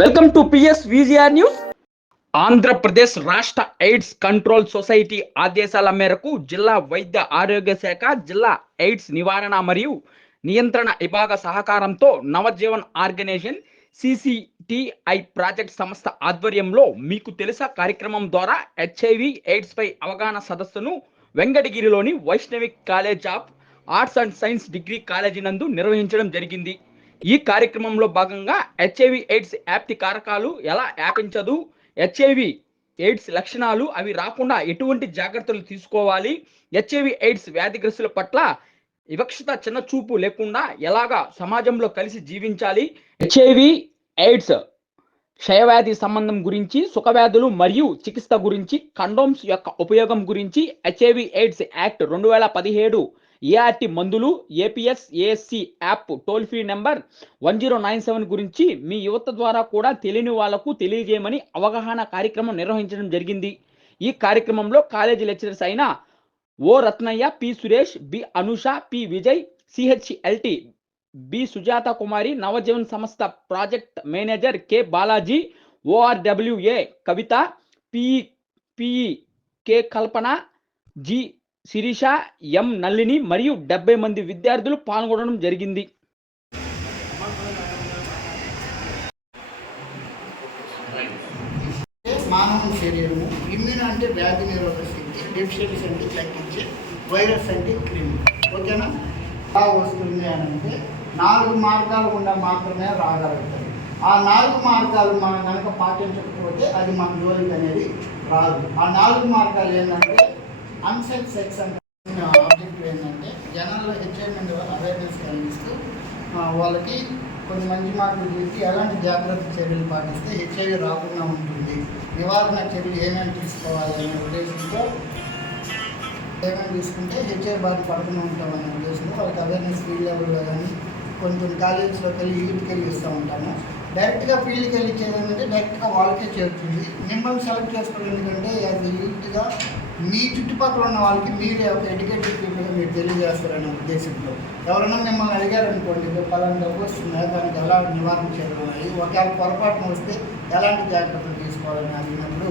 Welcome to PS VGR news. Andhra Pradesh రాష్ట్ర AIDS control society ఆదేశాల మేరకు జిల్లా వైద్య ఆరోగ్య శాఖ జిల్లా ఎయిడ్స్ నివారణ మరియు నియంత్రణ విభాగ సహకారంతో నవజీవన్ ఆర్గనైజేషన్ సిసిటిఐ ప్రాజెక్ట్ సంస్థ ఆధ్వర్యంలో మీకు తెలుసా కార్యక్రమం ద్వారా హెచ్ఐవి ఎయిడ్స్ పై అవగాహన సదస్సును వెంకటగిరిలోని Vaishnavi college of arts and science degree college నందు నిర్వహించడం జరిగింది. ఈ కార్యక్రమంలో భాగంగా హెచ్ఐవి ఎయిడ్స్ వ్యాప్తి కారకాలు ఎలా వ్యాపించదు? హెచ్ఐవి ఎయిడ్స్ లక్షణాలు అవి రాకుండా ఎటువంటి జాగ్రత్తలు తీసుకోవాలి? హెచ్ఐవి ఎయిడ్స్ వ్యాధిగ్రస్తుల పట్ల వివక్షత చిన్న చూపు లేకుండా ఎలాగా సమాజంలో కలిసి జీవించాలి? హెచ్ఐవి ఎయిడ్స్ క్షయవ్యాధి సంబంధం గురించి సుఖవ్యాధులు మరియు చికిత్స గురించి కండోమ్స్ యొక్క ఉపయోగం గురించి హెచ్ఐవి ఎయిడ్స్ యాక్ట్ రెండు వేల పదిహేడు ఏఆర్టీ మందులు APS ASC app toll free number one zero nine seven గురించి మీ యువత ద్వారా కూడా తెలియని వాళ్ళకు తెలియజేయమని అవగాహన కార్యక్రమం నిర్వహించడం జరిగింది. ఈ కార్యక్రమంలో కాలేజీ లెక్చరర్స్ అయిన O Ratnaiah P Suresh B Anusha P Vijay CHLT B Sujatha Kumari Navajeevan సంస్థ project manager K Balaji ORWA Kavitha PE PE K Kalpana G Sirisha M Nalini మరియు డెబ్బై మంది విద్యార్థులు పాల్గొనడం జరిగింది. మానవ శరీరము ఇమ్యూన్ అంటే వ్యాధి నిరోధక శక్తి డెఫిషియన్సీ అంటే తగ్గించే వైరస్ అంటే క్రిమి. ఓకేనా? ఎలా వస్తుంది అని అంటే నాలుగు మార్గాలు గుండా మాత్రమే రాగలుగుతాయి. ఆ నాలుగు మార్గాలు మనం కనుక పాటించకపోతే అది మన జోలికి అనేది రాదు. ఆ నాలుగు మార్గాలు ఏంటంటే అన్సెట్ సెక్స్ అంటే ఆబ్జెక్టివ్ ఏంటంటే జనాల్లో హెచ్ఐవి అవేర్నెస్ కలిగిస్తూ వాళ్ళకి కొన్ని మంచి మార్కులు చెప్పి ఎలాంటి జాగ్రత్త చర్యలు పాటిస్తే హెచ్ఐవి రాకుండా ఉంటుంది? నివారణ చర్యలు ఏమేమి తీసుకోవాలి అనే ఉద్దేశంతో ఏమేమి తీసుకుంటే హెచ్ఐవి బాధ పడుతూనే ఉంటామనే ఉద్దేశంలో వాళ్ళకి అవేర్నెస్ ఫీల్డ్ లెవెల్లో కానీ కొంచెం కాలేజెస్లోకి వెళ్ళి యూత్కి వెళ్ళి ఇస్తూ ఉంటాము. డైరెక్ట్గా ఫీల్డ్కి వెళ్ళి ఇచ్చేది ఏంటంటే డైరెక్ట్గా వాళ్ళకే చేరుతుంది. మిమ్మల్ని సెలెక్ట్ చేసుకోవడం ఎందుకంటే యాజ్ యూత్గా మీ చుట్టుపక్కల ఉన్న వాళ్ళకి మీరు ఒక ఎడ్యుకేటెడ్ పీపుల్గా మీరు తెలియజేస్తారనే ఉద్దేశంతో. ఎవరైనా మిమ్మల్ని అడిగారనుకోండి "ఇదో పలానా డబ్బు వస్తుందా? దానికి ఎలా నివారణ చేయాలి ఒకవేళ పొరపాటున వస్తే ఎలాంటి జాగ్రత్తలు తీసుకోవాలని అడిగినప్పుడు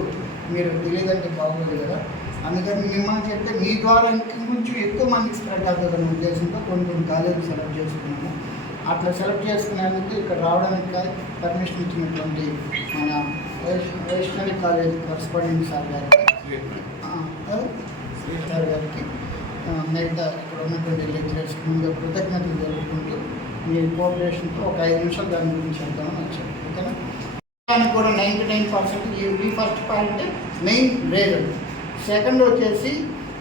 మీరు తెలియదంటే బాగోదు కదా? అందుకని మిమ్మల్ని చెప్తే మీ ద్వారా ఇంకొంచెం ఎక్కువ మందికి స్ప్రెడ్ అవుతుందనే ఉద్దేశంతో కొన్ని కొన్ని కాలేజీలు సెలెక్ట్ చేసుకున్నాము. అట్లా సెలెక్ట్ చేసుకునేందుకు ఇక్కడ రావడానికి పర్మిషన్ ఇచ్చినటువంటి మన Vaish Vaishnavi college correspondent sir గారికి సార్ గారికి మిగతా ఇక్కడ ఉన్నటువంటి లెక్చరర్స్ ముందు కృతజ్ఞతలు జరుపుకుంటూ మీ కోఆపరేషన్తో ఒక ఐదు నిమిషాలు దాని గురించి చెప్తామని వచ్చాను ఓకేనా? దానికి కూడా నైంటీ నైన్ పర్సెంట్ ఈ first point main reason second వచ్చేసి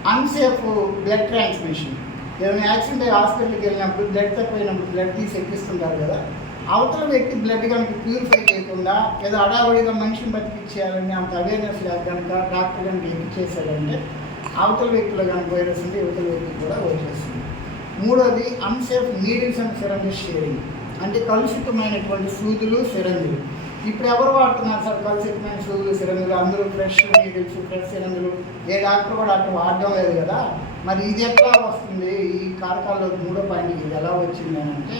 అన్సేఫ్ బ్లడ్ ట్రాన్స్మిషన్ ఏమైనా యాక్సిడెంట్ అయ్యి హాస్పిటల్కి వెళ్ళినప్పుడు బ్లడ్ తక్కువైనప్పుడు బ్లడ్ తీసి ఎక్కిస్తుంటారు కదా అవతల వ్యక్తి బ్లడ్ కనుక ప్యూరిఫై చేయకుండా ఏదో అడావడిగా మనిషిని బతికిచ్చేయాలని అంత అవేర్నెస్ లేక కనుక డాక్టర్ కనుక ఎక్కిచ్చేసాడంటే అవతల వ్యక్తిలో కనుక వైరస్ ఉంటే యువతల వ్యక్తికి కూడా వచ్చేస్తుంది మూడోది unsafe needles and syringes sharing అంటే కలుషితమైనటువంటి సూదులు సిరంజులు. ఇప్పుడు ఎవరు వాడుతున్నారు సార్ కలుషితమైన సూదులు సిరంజులు? అందరూ ఫ్రెష్ నీడిల్స్ ఫ్రెష్ సిరంజులు. ఏ డాక్టర్ కూడా అట్లా వాడడం లేదు కదా? మరి ఇది ఎట్లా వస్తుంది? ఈ కారకాల్లో మూడో పాయింట్ ఇది ఎలా వచ్చింది అని అంటే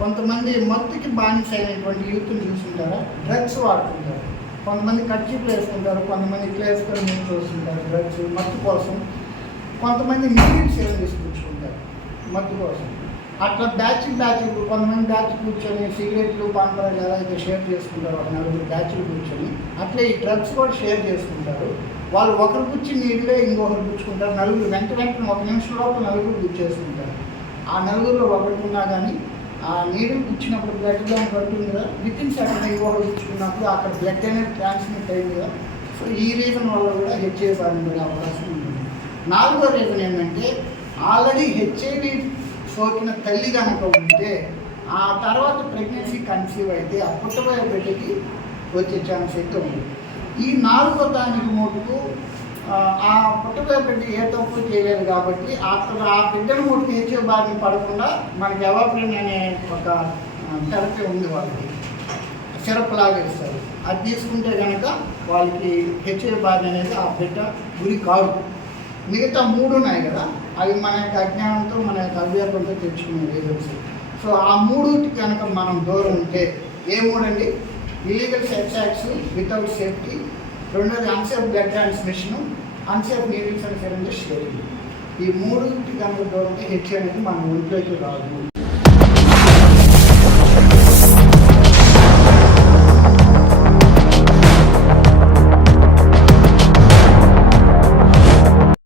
కొంతమంది మత్తుకి బానిస అయినటువంటి యూత్ని చూస్తుంటారా డ్రగ్స్ వాడుతుంటారు. కొంతమంది కచ్చిప్లు వేసుకుంటారు కొంతమంది ఇట్లా వేసుకొని ముందు వస్తుంటారు డ్రగ్స్ మత్తు కోసం. కొంతమంది నీళ్ళు సేవ తీసుకొచ్చుకుంటారు మత్తు కోసం. అట్లా బ్యాచ్ బ్యాచ్ కొంతమంది బ్యాచ్ కూర్చొని సిగరెట్లు పాన్పరాలు ఎలా అయితే షేర్ చేసుకుంటారో ఒక నలుగురు బ్యాచ్లు కూర్చొని అట్లే ఈ డ్రగ్స్ కూడా షేర్ చేసుకుంటారు. వాళ్ళు ఒకరు గుచ్చి నీళ్ళే ఇంకొకరు గుచ్చుకుంటారు నలుగురు వెంట వెంటనే ఒక నిమిషం లోపల నలుగురు గుచ్చేసుకుంటారు ఆ నలుగురిలో ఒకరుకున్నా కానీ ఆ నీరు గుచ్చినప్పుడు బ్లడ్ బ్యాంక్ పడుతుంది కదా విత్ ఇన్ సెకండ్ ఇంకొకరు గుచ్చుకున్నప్పుడు అక్కడ బ్లడ్ అనేది ట్రాన్స్మిట్ అయింది కదా సో ఈ రీజన్ వల్ల కూడా హెచ్ఐవి బారిన పడే అవకాశం ఉంటుంది. నాలుగో రీజన్ ఏంటంటే ఆల్రెడీ హెచ్ఐవి సోకిన తల్లి కనుక ఉంటే ఆ తర్వాత ప్రెగ్నెన్సీ కన్సీవ్ అయితే ఆ పుట్టబోయే బిడ్డకి వచ్చే ఛాన్స్ అయితే ఉంది. ఈ నాలుగో దానికి మటుకు ఆ, పుట్టబోయే బిడ్డ ఏ తప్పు చేయలేదు కాబట్టి అక్కడ ఆ బిడ్డను మటుకు హెచ్ఐ బారిన పడకుండా మనకి ఎవాప్రిన్ అనే ఒక థెరపీ ఉంది వాళ్ళకి. సిరప్ లాగా ఇస్తారు. అది తీసుకుంటే కనుక వాళ్ళకి హెచ్ఐ బారిన అనేది ఆ బిడ్డ గురి కాదు మిగతా మూడు ఉన్నాయి కదా అవి మన యొక్క అజ్ఞానంతో మన యొక్క అవ్యర్థంతో తెచ్చుకునే రీజన్స్. సో ఆ మూడు కనుక మనం దూరం ఉంటే ఏ మూడండి? Illegal sex acts without safety రెండోది unsafe blood transmission unsafe needles and syringes sharing ఈ మూడు కనుక దూరం ఉంటే హెచ్ అనేది మన ఒంట్లోకి రాదు.